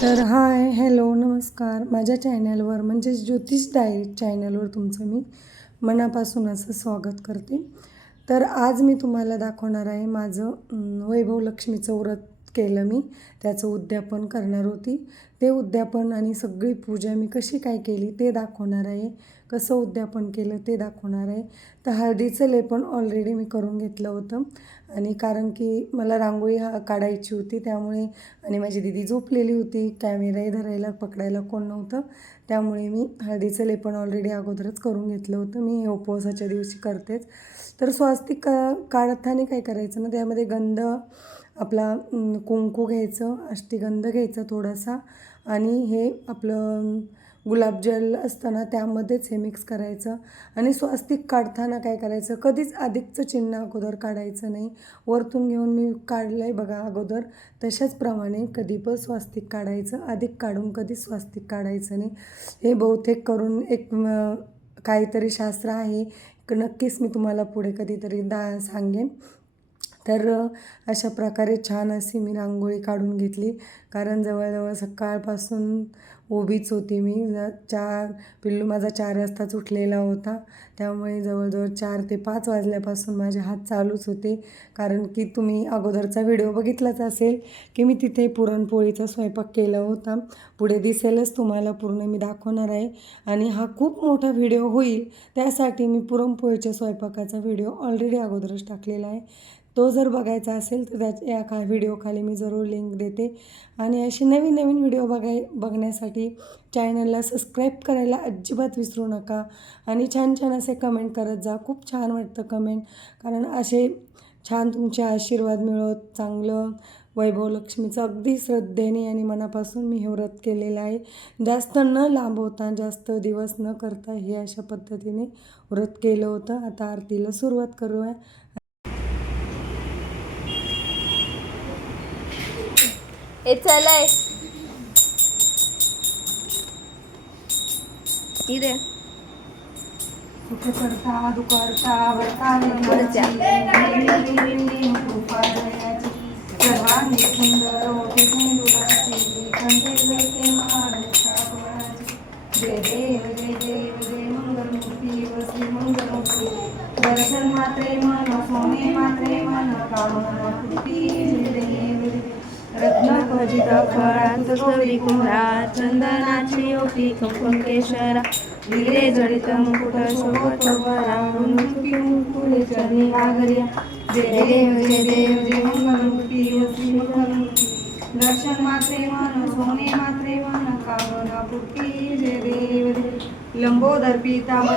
तर hi hello नमस्कार माझ्या चॅनलवर म्हणजेच ज्योतिष डायरी चॅनलवर तुमचं मी मनापासून असं स्वागत करते. तर आज मी तुम्हाला दाखवणार आहे माझं वैभव लक्ष्मीचं व्रत केलं मी, त्याचं उद्यापन करणार होती. ते उद्यापन आणि सगळी पूजा मी कशी काय केली ते दाखवणार आहे, कसं उद्यापन केलं ते दाखवणार आहे. तर हळदीचं लेपन ऑलरेडी मी करून घेतलं होतं आणि कारण की मला रांगोळी काढायची होती त्यामुळे, आणि माझी दीदी झोपलेली होती, कॅमेराही धरायला पकडायला कोण नव्हतं, त्यामुळे मी हळदीचं लेपन ऑलरेडी अगोदरच करून घेतलं होतं. मी हे उपवासाच्या दिवशी करतेच. तर स्वास्तिक काढताना काय करायचं ना, त्यामध्ये गंध आपला कुंकू घ्यायचं, अष्टगंध घ्यायचं थोडासा, आणि हे आपलं गुलाबजल असतं ना त्यामध्येच हे मिक्स करायचं. आणि स्वास्तिक काढताना काय करायचं, कधीच अधिकचं चिन्ह अगोदर काढायचं नाही. वरतून घेऊन मी काढलं आहे बघा अगोदर, तशाच प्रमाणे कधी पण स्वास्तिक काढायचं, अधिक काढून कधीच स्वास्तिक काढायचं नाही. हे बहुतेक करून एक काहीतरी शास्त्र आहे, नक्कीच मी तुम्हाला पुढे कधीतरी सांगेन. तर अशा प्रकारे छान अशी मी रांगोळी काढून घेतली, कारण जवळजवळ सकाळपासून उभीच होती मी. पिल्लू माझा 4 वाजताच उठलेला होता, त्यामुळे जवळजवळ 4 ते 5 वाजल्यापासून माझे हात चालूच होते. कारण की तुम्ही अगोदरचा व्हिडिओ बघितलाच असेल की मी तिथे पुरणपोळीचा स्वयंपाक केला होता. पुढे दिसेलच तुम्हाला, पूर्ण मी दाखवणार आहे. आणि हा खूप मोठा व्हिडिओ होईल, त्यासाठी मी पुरणपोळीच्या स्वयंपाकाचा व्हिडिओ ऑलरेडी अगोदरच टाकलेला आहे. तो जर बघायचा असेल तर या व्हिडिओखाली मी जरूर लिंक देते. आणि असे नवीन नवीन व्हिडिओ बघण्यासाठी चॅनलला सबस्क्राईब करायला अजिबात विसरू नका. आणि छान छान असे कमेंट करत जा, खूप छान वाटतं कमेंट, कारण असे छान तुमचे आशीर्वाद मिळत चांगलं वैभव लक्ष्मीचं अगदी श्रद्धेने आणि मनापासून मी हे व्रत केलेलं आहे. जास्त न लांबवता, जास्त दिवस न करता हे अशा पद्धतीने व्रत केलं होतं. आता आरतीला सुरुवात करूया. चलाय इथे सुख करता दुखरता वरता सर्वांनी सुंदर होते दुराची कंठे जळते महाराष्ट्राची. जय देव जय देव जय मंगलमूर्ती वसी मंगलमूर्ती. दर्शन मात्रे मन सोने मात्रे मन कामना पूर्ती. जय देव रत्नखचित फळांत गौरी कुंभरा चंदनाची ओटी कंकेश्वरा हिरे जडित मुकुट शोभत वरा फुले चरणी लागल्या. जय देव जय देव जय मंगलमूर्ती श्री मंगलमूर्ती. दर्शन मात्रे मन सोने मात्रे मन कामना पूर्ती. जय देव लंबोदर पीतांबर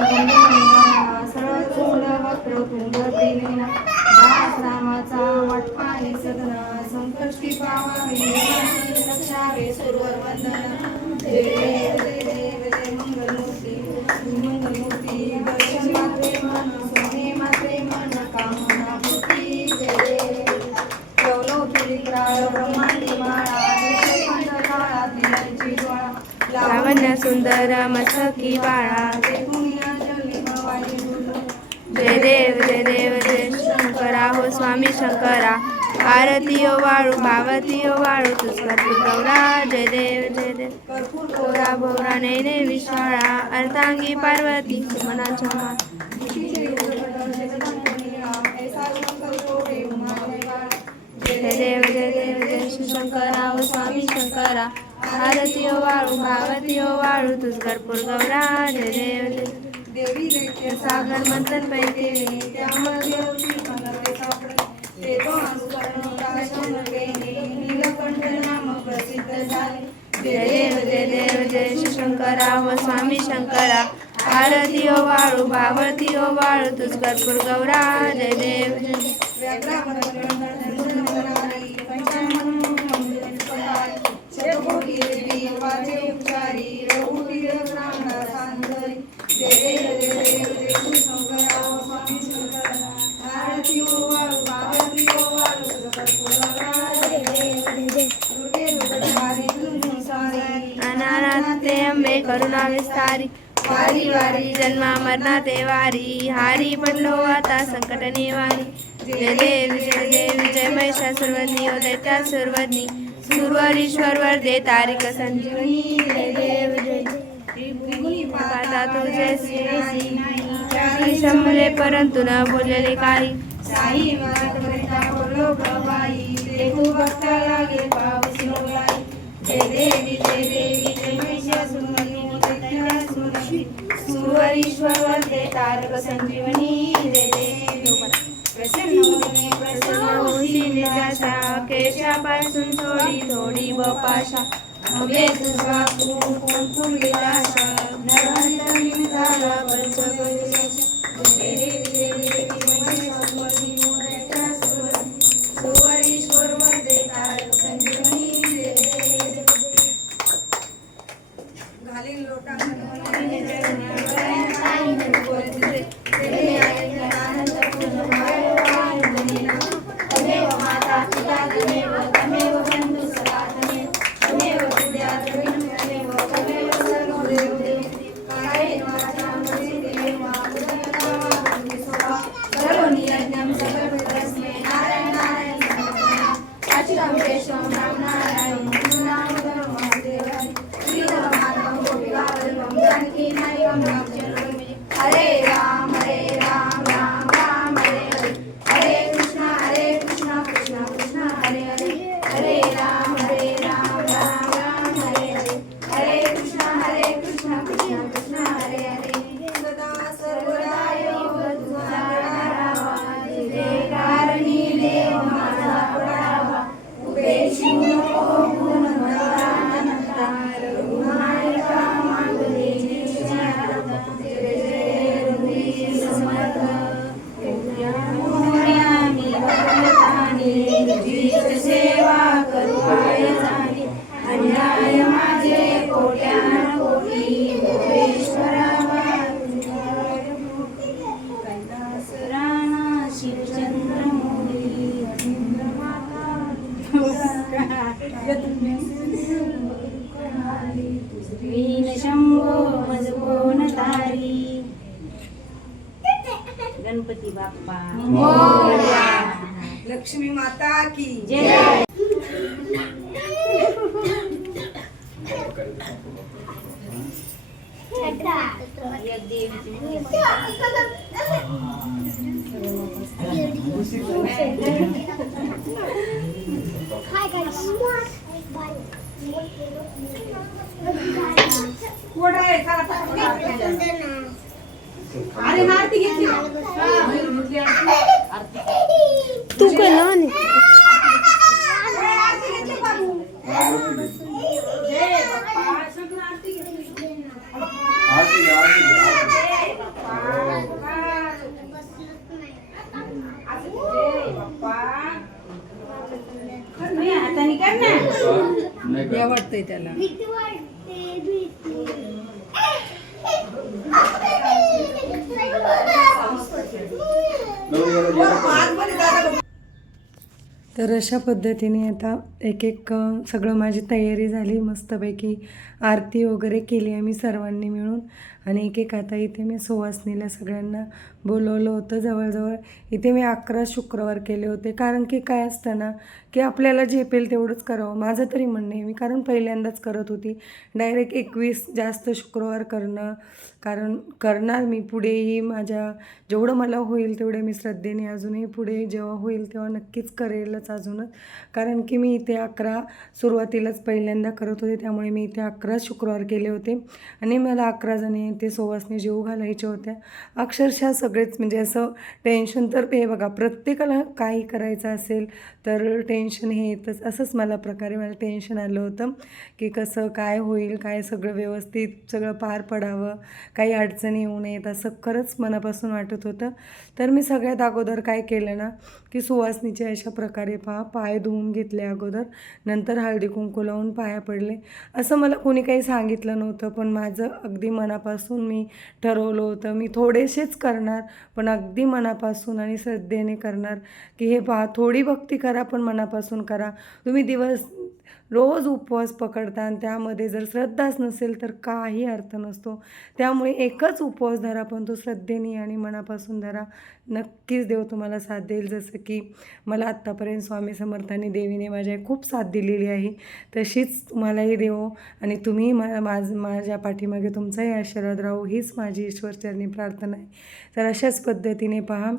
सरळ चूल वक्र तुंग त्रिनेना. दास रामाचा वाटपाणी सदना संकष्टी पावावे रक्षावे सुरवर वंदना. जय देव जय देव जय मंगलमूर्ती मंगलमूर्ती. दर्शन मात्रे मन सोने मात्रे मन कामना पूर्ती. जय देव लवलौकिक विक्राळ ब्रह्मांडी माळा काळा दिव्यांची ज्वाळा. लावण्य सुंदर मस्तकी बाळा. जय देव जय देव जय शंकरा हो स्वामी शंकरा. आरती ओ वाळू भावती ओ वाळू तुझकर गौरा. जय देव जय देव गौरा भोरा नैने विशाळा. अर्धांगी पार्वती मनाच्या मा. जय देव जय देव जय शिवशंकरा हो स्वामी शंकरा. आरती ओ वाळू भावती ओ वाळू तुझकर गौरा. जय देव जय देवी दैत्य सागर मंथन पैकी त्यामध्ये मनते सापडे. ते तो अनुकरण प्राशन केले नीलकंठ नाम प्रसिद्ध झाले. जय देव जय देव जय शिवशंकरा हो स्वामी शंकरा. आरती ओ वाळू भावती ओ वाळू तुझकर गौरा. जय देव जय अनाराते अंबे करुणा विस्तारी. वारी वारी जन्मा मरणा ते वारी. हारी पडलो आता संकट निवारी. जय देव जय महिषासुरवदनी ओ दैत्यासुरवदनी सुरवरीश्वर वरदे तारिक संजीवनी जय देव त्रिभुवनी माता तुझे श्री शंभले परंतु न बोलले काही साई माता बोलो प्रभाई देखू भक्ता लागे पावसी होलाई जय देवी जय महिषासुरवदनी ओ दैत्यासुरवदनी सुरवरीश्वर वरदे तारिक संजीवनी जय देव प्रसन्न होती निराशा केशापासून थोडी थोडी बपाशा अबे तुझा कोण विलाशा नरहंत झाला पंचपंचेश सुवरीश्वर वरदे तारक संजीवनी घालील लोटा हरे राम राम राम हरे हरे हरे कृष्णा कृष्णा कृष्णा हरे हरे हरे राम राम राम हरे हरे हरे कृष्णा कृष्णा कृष्णा हरे हरे सदा सर्वदा योग तुझा राहावा तुझे कारणी देव माझा पडावा उभे शिव नको गुण मला नंता रघुनायका मागणे सेवा करू अन्याय माझे कोट्यान कोटी कैलास राणा शिवचंद्र मोदी वीण शंभो मजबोन तारी गणपती बाप्पा मोरया लक्ष्मी माता की जय एक देवीची अरे आरती घेतली तू काय ना हाताने कर ना वाटतंय त्याला तर अशा पद्धतीने आता एक एक सगळं माझी तयारी झाली मस्तपैकी आरती वगैरे केली आम्ही सर्वांनी मिळून आणि एक एक आता इथे मी सुवासनीला सगळ्यांना बोलवलं होतं जवळजवळ इथे मी 11 शुक्रवार केले होते कारण की काय असतं ना की आपल्याला झेपेल तेवढंच करावं माझं तरी म्हणणं आहे मी कारण पहिल्यांदाच करत होती डायरेक्ट 21 जास्त शुक्रवार करणं कारण करणार मी पुढेही माझ्या जेवढं मला होईल तेवढे मी श्रद्धेने अजूनही पुढे जेव्हा होईल तेव्हा नक्कीच करेलच अजूनच कारण की मी इथे 11 सुरुवातीलाच पहिल्यांदा करत होते त्यामुळे मी इथे 11 शुक्रवार केले होते आणि मला 11 जणी ते सुवासनी जेवू घालायच्या होत्या अक्षरशः सगळेच म्हणजे असं टेन्शन तर हे बघा प्रत्येकाला काही करायचं असेल तर टेन्शन हे येतच असंच मला प्रकारे मला टेन्शन आलं होतं की कसं काय होईल काय सगळं व्यवस्थित सगळं पार पडावं काही अडचणी येऊ नयेत असं खरंच मनापासून वाटत होतं तर मी सगळ्यात अगोदर काय केलं ना की सुवासनीचे अशा प्रकारे पाय धुवून घेतले अगोदर नंतर हळदी कुंकू लावून पाया पडले असं मला कोणी काही सांगितलं नव्हतं पण माझं अगदी मनापासून मी ठरवलं होतं मी थोडेसेच करणार पण अगदी मनापासून आणि श्रद्धेने करणार की हे थोडी भक्ती करा पण मनापासून करा तुम्ही दिवस रोज उपवास पकडता आणि त्यामध्ये जर श्रद्धाच नसेल तर काही अर्थ नसतो. त्यामुळे एकच उपवास धरा, पण तो श्रद्धेने आणि मनापासून धरा. नक्कीच देव तुम्हाला साथ देईल. जसं की मला आत्तापर्यंत स्वामी समर्थांनी, देवीने माझ्या खूप साथ दिलेली आहे, तशीच तुम्हालाही देवो आणि तुम्ही माझ्या पाठीमागे तुमचाही आशीर्वाद राहू, हीच माझी ईश्वरचरणी प्रार्थना आहे. तर अशाच पद्धतीने पहा,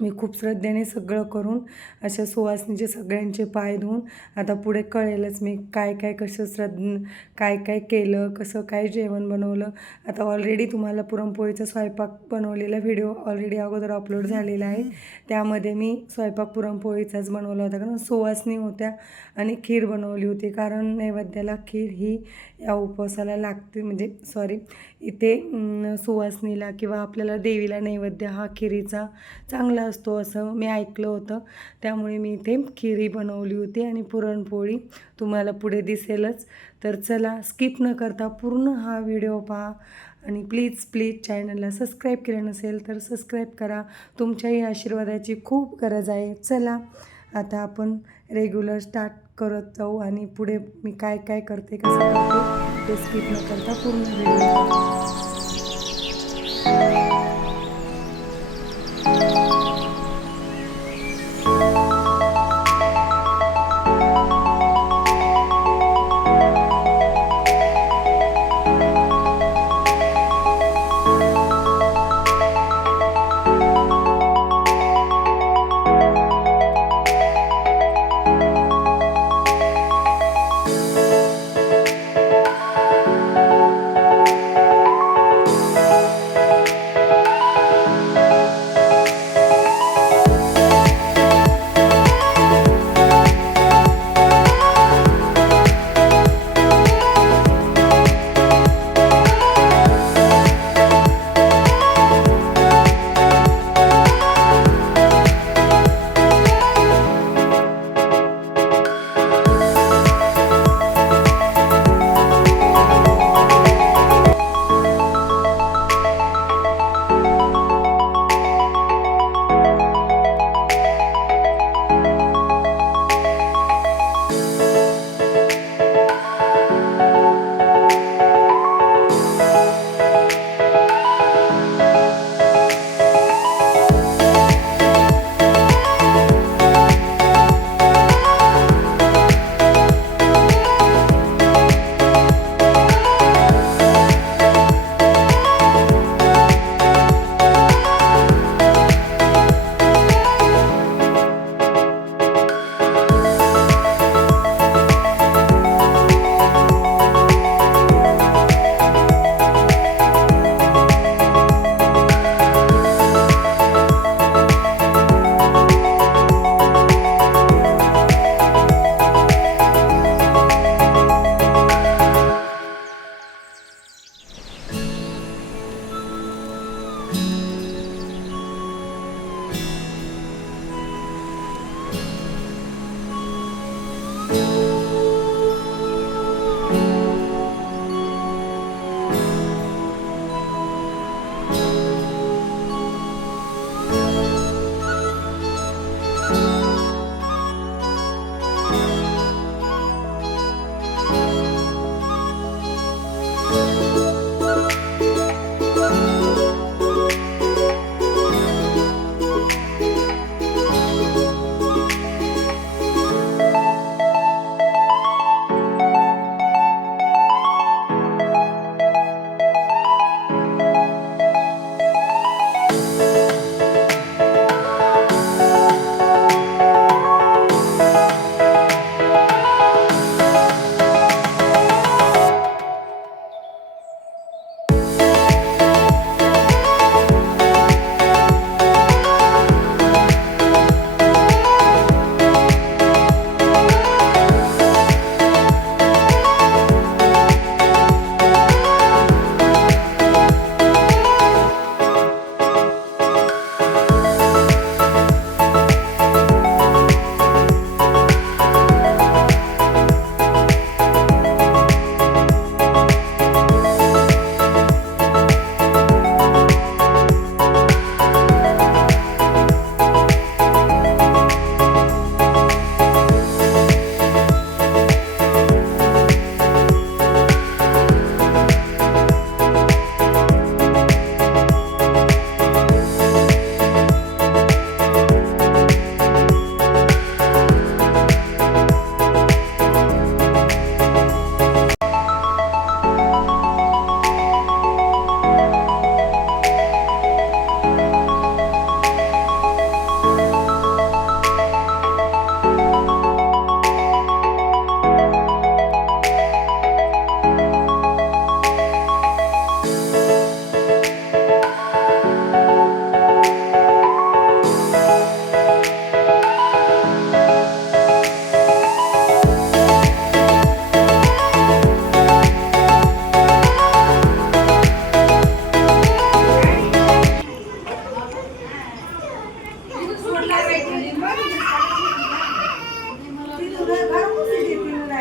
मी खूप श्रद्धेने सगळं करून अशा सुवासिनीचे सगळ्यांचे पाय धुवून, आता पुढे कळेलच मी काय काय काय काय केलं, कसं काय जेवण बनवलं. आता ऑलरेडी तुम्हाला पुरणपोळीचा स्वयंपाक बनवलेला व्हिडिओ ऑलरेडी अगोदर अपलोड झालेला आहे. त्यामध्ये मी स्वयंपाक पुरणपोळीचाच बनवला होता, कारण सुवासिनी होत्या आणि खीर बनवली होती. कारण नैवेद्याला खीर ही या उपवासाला लागते, म्हणजे इथे सुवासिनीला किंवा आपल्याला देवीला नैवेद्य हा खिरीचा चांगला असतो असं मी ऐकलं होतं. त्यामुळे मी इथे खिरी बनवली होती आणि पुरणपोळी तुम्हाला पुढे दिसेलच. तर चला, स्किप न करता पूर्ण हा व्हिडिओ पहा आणि प्लीज चॅनलला सबस्क्राईब केलं नसेल तर सबस्क्राईब करा. तुमच्याही आशीर्वादाची खूप गरज आहे. चला आता आपण रेग्युलर स्टार्ट करत जाऊ आणि पुढे मी काय काय करते, कसं करते ते स्किप न करता पूर्ण व्हिडिओ.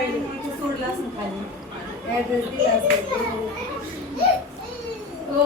राहिले तिथे सोडलं असं खाली ऍड्रेस दिला असेल हो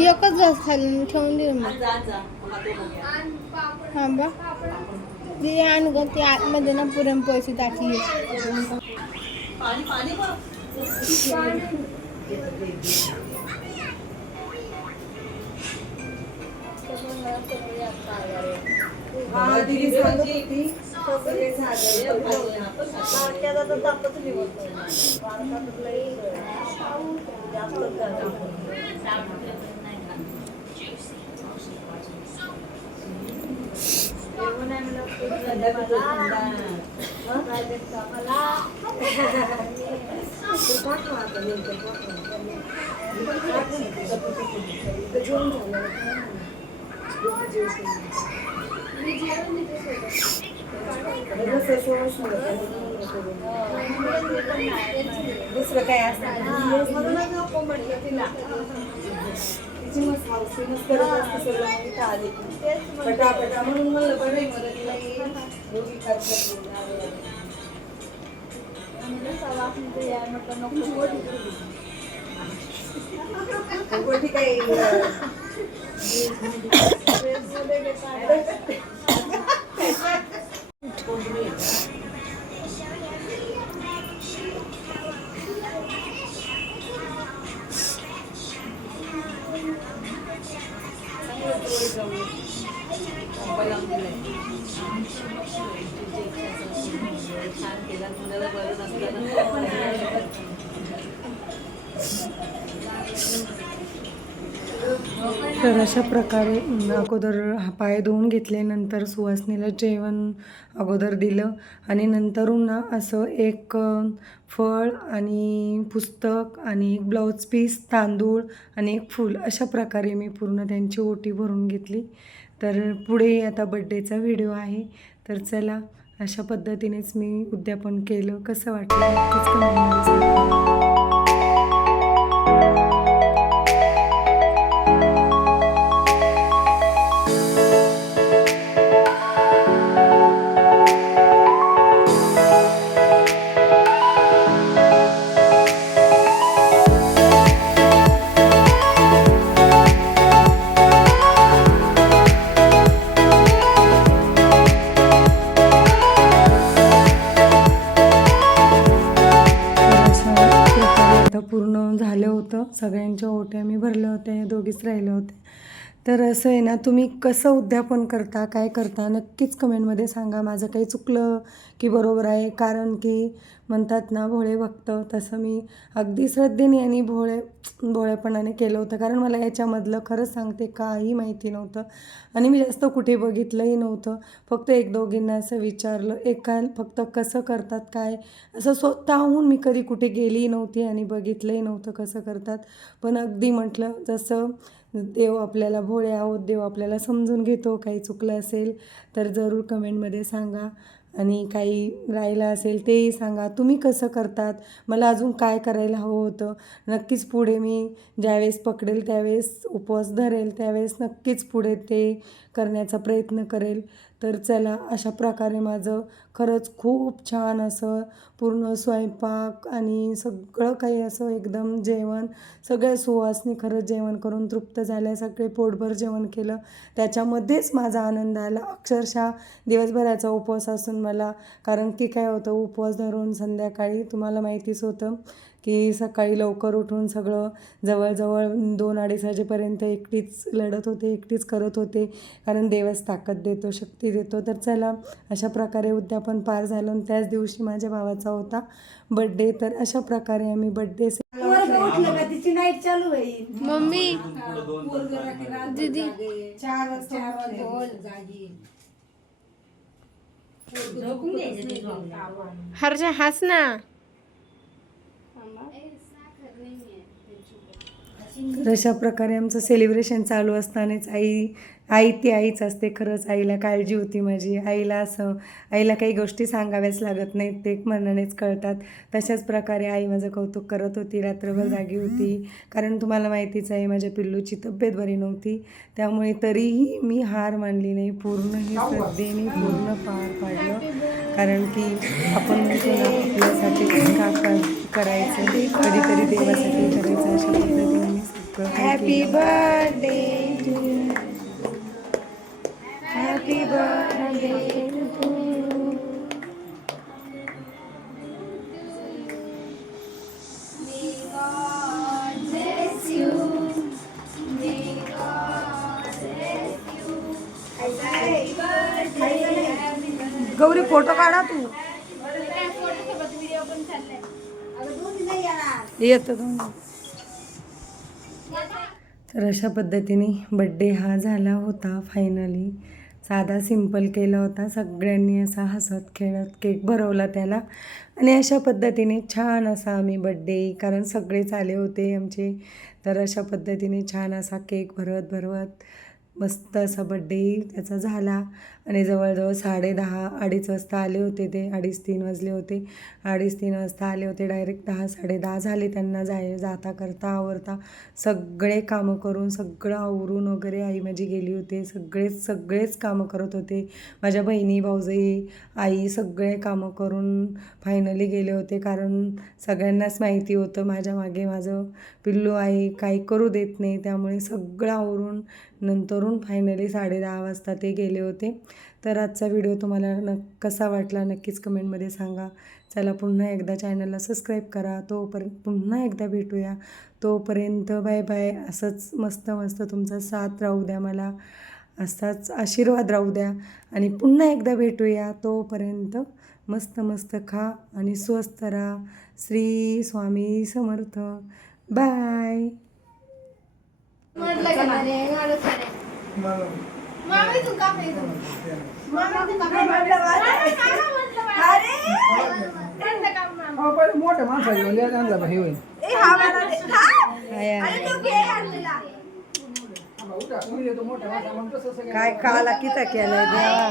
एकच घास खाल्लं ठेवून दिलं मग हा बा ते आण ग ते आतमध्ये ना पुरणपोळीची टाकली दुसरं काय असतं म्हटलं तिला तिची मस्त मावशी मस्त आली पटापटा म्हणून म्हणलं बरं मदतीला येईल दोघी गोठी काय छान केलं मुलं बरं नसलं तर अशा प्रकारे अगोदर पाय धुवून घेतले, नंतर सुवासिनीला जेवण अगोदर दिलं आणि नंतरून ना असं एक फळ आणि पुस्तक आणि एक ब्लाऊज पीस, तांदूळ आणि एक फूल अशा प्रकारे मी पूर्ण त्यांची ओटी भरून घेतली. तर पुढे आता बड्डेचा व्हिडिओ आहे. तर चला, अशा पद्धतीनेच मी उद्यापन केलं. कसं वाटलं नक्कीच कमेंटमध्ये सांगा. पूर्ण झालं होतं, सगळ्यांच्या ओट्या मी भरल्या होत्या, दोघीच राहिल्या होत्या. तर असं आहे ना, तुम्ही कसं उद्यापन करता, काय करता नक्कीच कमेंटमध्ये सांगा. माझं काही चुकलं की बरोबर आहे, कारण की म्हणतात ना भोळे भक्त, तसं मी अगदी श्रद्धेने आणि भोळेपणाने केलं होतं. कारण मला याच्यामधलं खरंच सांगते काही माहिती नव्हतं आणि मी जास्त कुठे बघितलंही नव्हतं. फक्त एक दोघींना असं विचारलं, फक्त कसं करतात काय, असं स्वतःहून मी कधी कुठे गेलीही नव्हती आणि बघितलंही नव्हतं कसं करतात. पण अगदी म्हटलं जसं देव आपल्याला, भोळे आहोत, देव आपल्याला समजून घेतो. काही चुकलं असेल तर जरूर कमेंटमध्ये सांगा आणि काही राहिलं असेल तेही सांगा. तुम्ही कसं करतात, मला अजून काय करायला हवं होतं. नक्कीच पुढे मी ज्यावेळेस पकडेल त्यावेळेस, उपवास धरेल त्यावेळेस नक्कीच पुढे ते करण्याचा प्रयत्न करेल. तर चला, अशा प्रकारे माझं खरंच खूप छान असं पूर्ण स्वयंपाक आणि सगळं काही असं एकदम जेवण, सगळ्या सुवासिनी खरंच जेवण करून तृप्त झाल्या. सगळे पोटभर जेवण केलं, त्याच्यामध्येच माझा आनंद आला. अक्षरशः दिवसभराचा उपवास असून मला, कारण की काय होतं, उपवास धरून संध्याकाळी तुम्हाला माहितीच होतं की सकाळी लवकर उठून सगळं जवळजवळ 2-2:30 वाजेपर्यंत एकटीच लढत होते, एकटीच करत होते. कारण देवच ताकद देतो, शक्ती देतो. तर चला, अशा प्रकारे उद्यापन पार झालं आणि त्याच दिवशी माझ्या भावाचा होता बड्डे. तर अशा प्रकारे आम्ही बड्डे तिची नाईट चालू आहे. मम्मी दीदी झोपून घ्यायचं ते झोप. हर्षा हस ना. तर अशा प्रकारे आमचं सेलिब्रेशन चालू असतानाच आई ती आईच असते. खरंच आईला काळजी होती माझी. आईला काही गोष्टी सांगाव्याच लागत नाहीत, ते मनानेच कळतात. तशाच प्रकारे आई माझं कौतुक करत होती, रात्रभर जागी होती. कारण तुम्हाला माहितीच आहे माझ्या पिल्लूची तब्येत बरी नव्हती, त्यामुळे तरीही मी हार मानली नाही. पूर्ण हे श्रद्धेने पूर्ण पार पाडलं. कारण की आपण म्हणतो ना, आपल्यासाठी का करायचं, कधीतरी देवासाठी करायचं. अशा पद्धतीने मी सगळं happy birthday to happy birthday to Gauri photo काढा तू. येतो तर अशा पद्धतीने बड्डे हा झाला होता. फायनली साधा सिंपल केला होता. सगळ्यांनी असा हसत खेळत केक भरवला त्याला आणि अशा पद्धतीने छान असा आम्ही बड्डे, कारण सगळेच आले होते आमचे, तर अशा पद्धतीने छान असा केक भरवत मस्त असा बड्डे त्याचा झाला. आणि जवळजवळ 10:30 2:30 वाजता आले होते ते. 2:30-3 वाजले होते. 2:30-3 वाजता आले होते. डायरेक्ट 10-10:30 झाले त्यांना जाता करता आवरता. सगळे कामं करून, सगळं आवरून वगैरे आई माझी गेली होते. सगळेच कामं करत होते. माझ्या बहिणी, भाऊजाई, आई सगळे कामं करून फायनली गेले होते. कारण सगळ्यांनाच माहिती होतं माझ्या मागे माझं पिल्लू आहे, काही करू देत नाही. त्यामुळे सगळं आवरून नंतरून फायनली 10:30 वाजता ते गेले होते. तर आजचा व्हिडिओ तुम्हाला कसा वाटला नक्कीच कमेंटमध्ये सांगा. चला, पुन्हा एकदा चॅनलला सबस्क्राईब करा. तोपर्यंत पुन्हा एकदा भेटूया. तोपर्यंत बाय बाय. असंच मस्त तुमचा साथ राहू द्या मला. असाच आशीर्वाद राहू द्या आणि पुन्हा एकदा भेटूया. तोपर्यंत मस्त मस्त खा आणि स्वस्त राहा. श्री स्वामी समर्थ. बाय. मोठ्या माणसाची हे होईल काय काला किता केलं देवा.